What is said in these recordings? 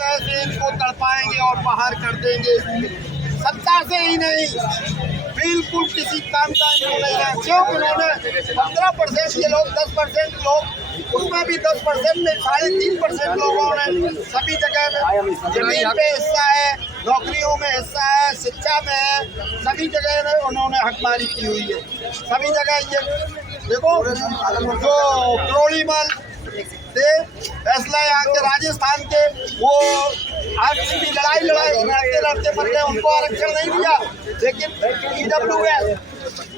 तैसे इनको तड़पाएंगे और बाहर कर देंगे। सत्ता से ही नहीं, बिल्कुल किसी काम का इनको नहीं है। क्यों उन्होंने 15% ये लोग 10% लोग, उसमें भी 10% में 3.5% लोगों ने सभी जगह में जमीन पे हिस्सा है, नौकरियों में हिस्सा है, शिक्षा में है, सभी जगह उन्होंने हकमारी की हुई है। सभी जगह ये देखो, जो करोड़ीमल थे फैसला यहाँ के राजस्थान के, वो आखिरी लड़ाई लड़ते मर गए, उनको आरक्षण नहीं दिया। लेकिन EWS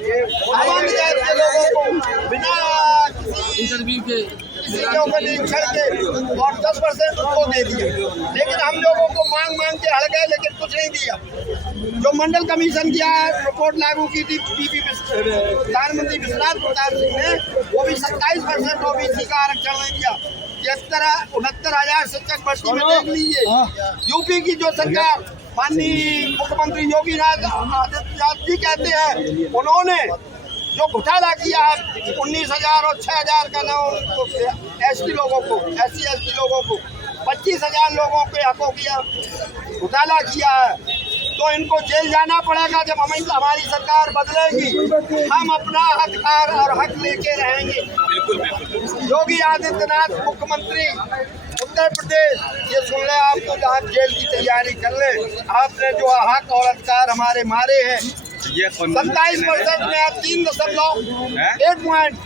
सामान्य जाति के लोगों को बिना इंटरव्यू के किसी के ऊपर निरीक्षण के और 10% उनको दे दिए। लेकिन हम लोगों को मांग के हड़ गए, लेकिन कुछ नहीं दिया। जो मंडल कमीशन की रिपोर्ट लागू की थी प्रधानमंत्री विश्वनाथ प्रताप सिंह ने, वो भी 27% OBC का आरक्षण नहीं दिया। 69,000 शिक्षक भर्ती में देख लीजिए। यूपी की जो सरकार माननीय मुख्यमंत्री योगी आदित्यनाथ जी कहते हैं, उन्होंने जो घोटाला किया है 19,000 और 6,000 का नाम ST लोगों को, SC ST लोगों को 25,000 लोगों के हकों किया घोटाला किया है, तो इनको जेल जाना पड़ेगा। जब हमारी सरकार बदलेगी, हम अपना अधिकार और हक लेके रहेंगे। योगी आदित्यनाथ मुख्यमंत्री उत्तर प्रदेश, ये सुन ले, आप तो आप जेल की तैयारी कर ले। आपने जो हक और अधिकार हमारे मारे हैं, 27% में आप 3.86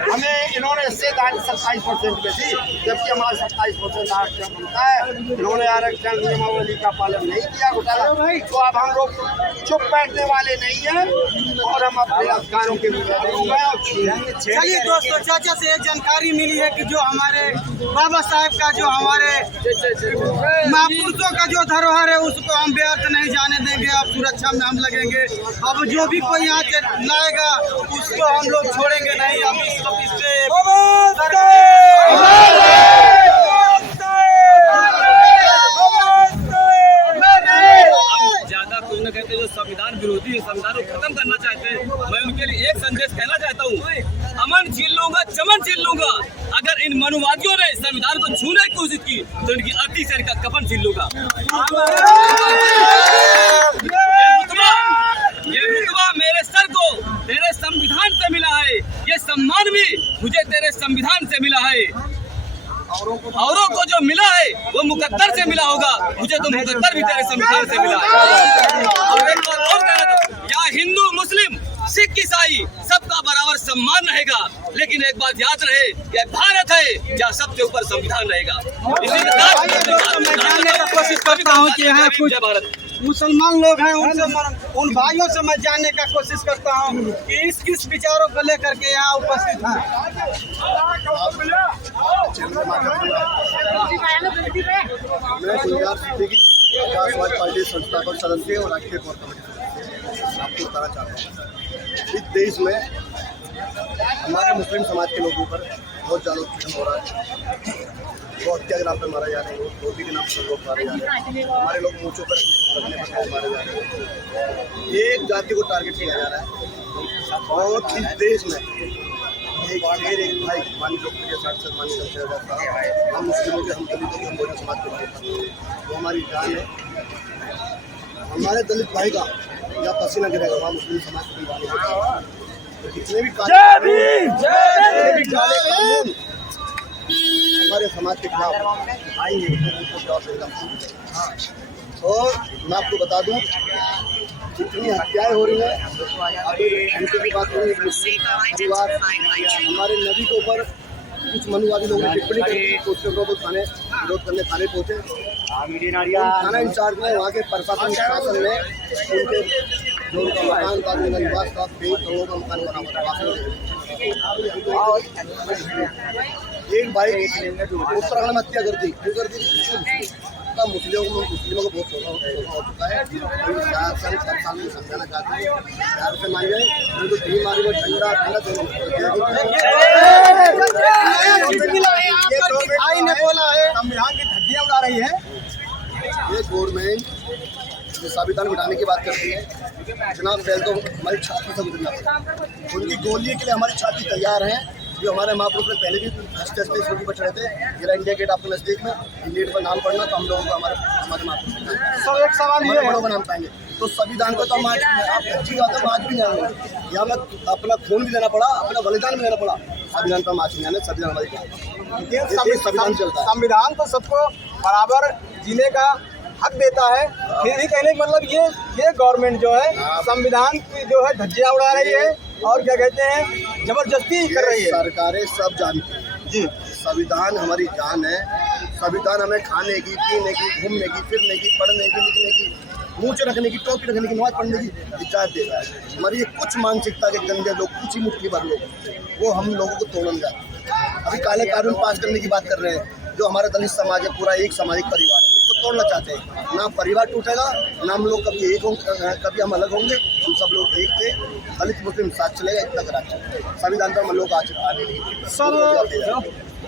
हमें इन्होंने हिस्सेदारी 27% में दी, जबकि हमारा 27% आरक्षण बनता है। इन्होंने आरक्षण नियमावली का पालन नहीं किया, घोटाला। तो अब हम लोग चुप बैठने वाले नहीं हैं और हम अपने अधिकारों के लिए। चलिए दोस्तों, चाचा से एक जानकारी मिली है कि जो हमारे बाबा साहेब का, जो हमारे महापुरुषों का जो धरोहर है, उसको हम व्यर्थ नहीं जाने देंगे। अब सुरक्षा में हम लगेंगे। अब जो भी कोई यहाँ से लाएगा, उसको हम लोग छोड़ेंगे नहीं। हम इससे ज्यादा कुछ न कहते, जो संविधान विरोधी है, संविधान को खत्म करना चाहते हैं, मैं उनके लिए एक संदेश कहना चाहता हूँ, अमन छीन लूंगा, चमन छीन लूंगा। अगर इन मनुवादियों ने संविधान को छूने की कोशिश की, तो इनकी अति शरीर का कफन छीन लूंगा। ये रुतबा मेरे सर को तेरे संविधान से मिला है, ये सम्मान भी मुझे तेरे संविधान से मिला है। औरों को जो मिला है वो मुकद्दर से मिला होगा, मुझे तो मुकद्दर भी तेरे संविधान से मिला है। और एक बात और कहना, यहाँ हिंदू मुस्लिम सिख ईसाई सबका बराबर सम्मान रहेगा, लेकिन एक बात याद रहे, यह भारत है जहाँ सबसे ऊपर संविधान रहेगा। इसी के साथ मैं जानने का कोशिश करता हूँ कि यहाँ कुछ मुसलमान लोग हैं, उन भाइयों से मैं जानने का कोशिश करता हूँ कि किस विचारों को लेकर के यहाँ उपस्थित हैं। मैं गुलजार सिद्दीकी, समाज पार्टी संस्थापक सदस्य और राष्ट्रीय कोर कमेटी आपको बताना चाहता हूँ, इस देश में हमारे मुस्लिम समाज के लोगों पर बहुत ज़्यादा उत्पीड़न हो रहा है। वो हत्या के नाम पर मारा जा रहे हैं, रोटी के नाम पर लोग मारे जा रहे हैं, हमारे लोग मूँछों पर रखने पर मारे जा रहे हैं। एक जाति को टारगेट किया जा रहा है और इस देश में एक भाई मानी लोकप्रिय सांसद मानी हम मुस्लिमों के, हम दलितों के, हम बहुजन समाज के लोग, वो हमारी जान है। हमारे दलित भाई का या पसीना गिरेगा, वहाँ मुस्लिम समाज के तो जितने भी कानून हमारे समाज के खिलाफ आएंगे, उनको जवाब देगा। और मैं आपको बता दूं, जितनी हत्याएं हो रही हैं, अभी उनकी भी बात करें, परिवार हमारे नबी के ऊपर कुछ मनुवादी लोगों ने टिप्पणी की, उसके विरोध करने थाने पहुंचे। थाना इंचार्ज ने, वहाँ के प्रशासन शासन ने उनके जो उनका मकान था, उनका निवास था, 23 करोड़ का मकान बना हुआ। एक भाई उत्तराखंड में हत्या कर दी, क्यों कर दी? मुस्लिमों को बहुत शोषण हो चुका है। 4 साल में समझाना चाहते हैं, प्यार से मान जाए, उनको ढी मारी वो ठंडा भाई ने बोला है संविधान की धज्जियां उड़ा रही है। ये गवर्नमेंट जो संविधान बिठाने की बात करती है, जनाब पहले तो हमारी छाती से गुजरना पड़ेगा। उनकी गोली के लिए हमारी छाती तैयार है, जो हमारे महापुरुष में पहले भी हंसते हंसते स्कूटी पर चढ़े थे। मेरा इंडिया गेट आपको नजदीक में, गेट पर नाम पढ़ना तो हम लोगों को हमारे महापुरुष। सर एक सवाल ये है, बड़ा नाम पाएंगे तो संविधान को तो हम आज अच्छी बात है, हम आज भी जानेंगे। यहाँ में अपना खून भी देना पड़ा, अपना बलिदान भी देना पड़ा, संविधान पर हम आज जाने। संविधान हमारी संविधान चलता है। संविधान तो सबको बराबर जीने का हक देता है, फिर भी कहने का मतलब ये गवर्नमेंट जो है संविधान की जो है धज्जियां उड़ा रही है और क्या कहते हैं जबरदस्ती कर रही है। सरकारें सब जानती हैं जी, संविधान हमारी जान है। संविधान हमें खाने की, पीने की, घूमने की, फिरने की, पढ़ने की, लिखने की, मूंछ रखने की, टोपी रखने की, नमाज पढ़ने की इजाजत देता है। हमारी ये कुछ मानसिकता के गंदे लोग, कुछ ही मुट्ठी भर लोग, वो हम लोगों को तोड़ने जाते हैं। अभी काले कानून पास करने की बात कर रहे हैं, जो हमारा दलित समाज है, पूरा एक सामाजिक परिवार है, उसको तोड़ना चाहते हैं। ना परिवार टूटेगा, ना हम लोग कभी एक होंगे, कभी हम अलग होंगे। हम सब लोग एक थे, दलित मुस्लिम साथ चलेगा, इतना करा संविधान पर हम लोग आज आने नहीं। सर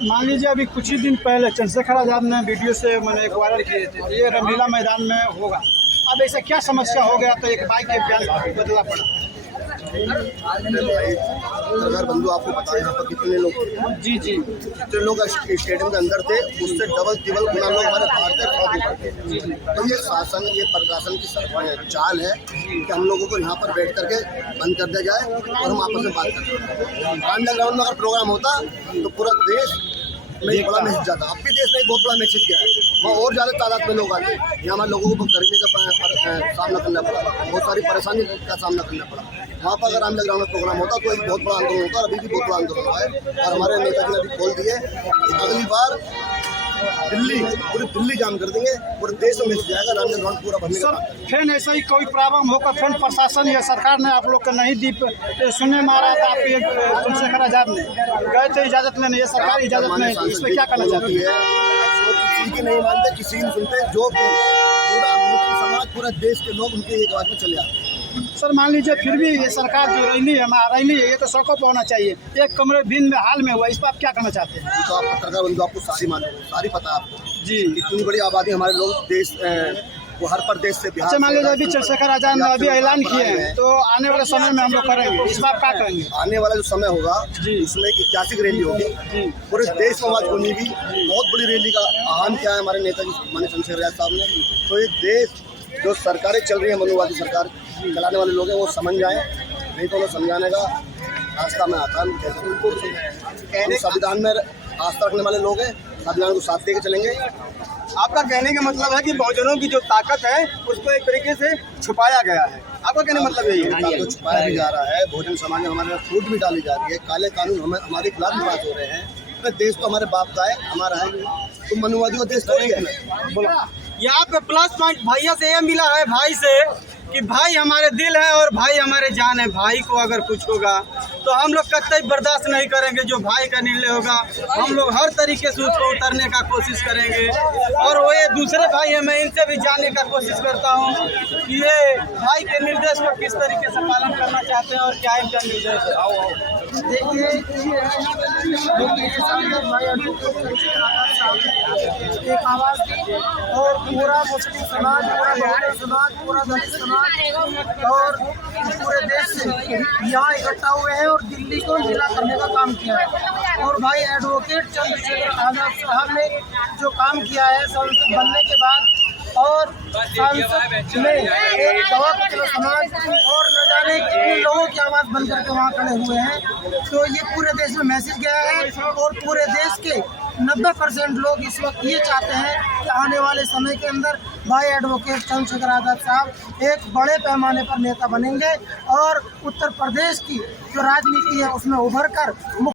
मान लीजिए अभी कुछ ही दिन पहले चंद्रशेखर आजाद ने वीडियो से मैंने एक वायरल किए थे, ये रामलीला मैदान में होगा। अब ऐसा क्या समस्या हो गया तो एक बाइक के बयान बदला पड़ा? सरकार बंधु आपको पता है यहाँ पर कितने लोग थे? जी जी, जितने लोग स्टेडियम के अंदर थे उससे डबल तिबल गुना लोग हमारे बाहर थे। तो ये शासन, ये प्रशासन की चाल है कि हम लोगों को यहाँ पर बैठ करके बंद कर दिया जाए और हम आपस में बात करते हैं। अंडरग्राउंड में अगर प्रोग्राम होता तो पूरा देश में एक बड़ा मैसेज जाता। अब भी देश में एक बहुत बड़ा मैसेज गया है, वहाँ और ज़्यादा तादाद में लोग आते। यहाँ हमारे लोगों को गर्मी का सामना करना पड़ा, बहुत सारी परेशानी का सामना करना पड़ा। वहाँ पर अगर अंडरग्राउंड में प्रोग्राम होता तो एक बहुत बड़ा आंदोलन होता, अभी भी बहुत बड़ा आंदोलन हुआ है। और हमारे नेताजी ने अभी खोल दिए, अगली बार दिल्ली, पूरी दिल्ली जाम कर देंगे, पूरे देश में मिल जाएगा अंडरग्राउंड पूरा भरने का। फिर ऐसा ही कोई प्रॉब्लम होगा, फिर प्रशासन या सरकार ने आप लोग का नहीं दी सुनने में आ रहा था आपके चंद्रशेखर आजाद ने गए थे इजाजत लेने, ये सरकार इजाजत नहीं दी, इसमें क्या करना चाहती है? किसी की नहीं मानते, किसी की नहीं सुनते, जो पूरा समाज, पूरा देश के लोग उनके एक आवाज में चले आते हैं। सर मान लीजिए फिर भी ये सरकार जो रही है, हमारा रही है, ये तो सड़कों पर होना चाहिए, एक कमरे भिन्न में हाल में हुआ, इस पर आप क्या करना चाहते हैं? तो आप पत्रकार बंधु, आपको सारी मालूम, सारी पता है आपको जी। इतनी बड़ी आबादी हमारे लोग देश वो हर प्रदेश से बिहार। अच्छा मान लीजिए अभी चंद्रशेखर आजाद ने अभी ऐलान किए हैं, तो आने वाले समय में हम लोग करेंगे, इस पर आप क्या करेंगे? आने वाला जो समय होगा उसमें एक ऐतिहासिक रैली होगी, पूरे देश में आवाज सुनेगी। बहुत बड़ी रैली का आह्वान किया है हमारे नेताजी माननीय चंद्रशेखर आजाद साहब ने। तो ये देश जो सरकारें चल रही है, मनुवादी सरकार चलाने वाले लोग हैं, वो समझ जाए, नहीं तो उन्हें समझाने का रास्ता में आता है। संविधान में आस्था रखने वाले लोग हैं, संविधान को साथ देके चलेंगे। आपका कहने का मतलब है कि बहुजनों की जो ताकत है उसको एक तरीके से छुपाया गया है, आपका कहने का मतलब यही है? तो छुपाया भी जा रहा है, बहुजन समाज में हमारे फूट भी डाली जा रही है, काले कानून हमारे खिलाफ भी बात हो रहे हैं। देश तो हमारे बाप का है, हमारा है, तो मनुवादी को देश थोड़ी है। बोला यहाँ पे प्लस पॉइंट भैया से ये मिला है, भाई से, कि भाई हमारे दिल है और भाई हमारे जान है। भाई को अगर कुछ होगा तो हम लोग कतई बर्दाश्त नहीं करेंगे, जो भाई का निर्णय होगा हम लोग हर तरीके से उसको उतरने का कोशिश करेंगे। और वो ये दूसरे भाई हैं, मैं इनसे भी जानने का कोशिश करता हूँ कि ये भाई के निर्देश को किस तरीके से पालन करना चाहते हैं और क्या इनका निर्देश है। आओ देखिए, एक आवाज़ थी और पूरा मुस्लिम समाज, पूरा बहुजन समाज, पूरा दलित समाज और पूरे देश से यहाँ इकट्ठा हुए हैं और दिल्ली को नीला करने का काम किया है। और भाई एडवोकेट चंद्रशेखर आजाद साहब ने जो काम किया है सांसद बनने के बाद, और सांसद में एक गवाह पत्र समाज और न जाने कितने लोगों की आवाज़ बन करके वहाँ खड़े हुए हैं। तो ये पूरे देश में मैसेज गया है और पूरे देश के 90% लोग इस वक्त ये चाहते हैं कि आने वाले समय के अंदर भाई एडवोकेट चंद्रशेखर आजाद साहब एक बड़े पैमाने पर नेता बनेंगे और उत्तर प्रदेश की जो राजनीति है उसमें उभर कर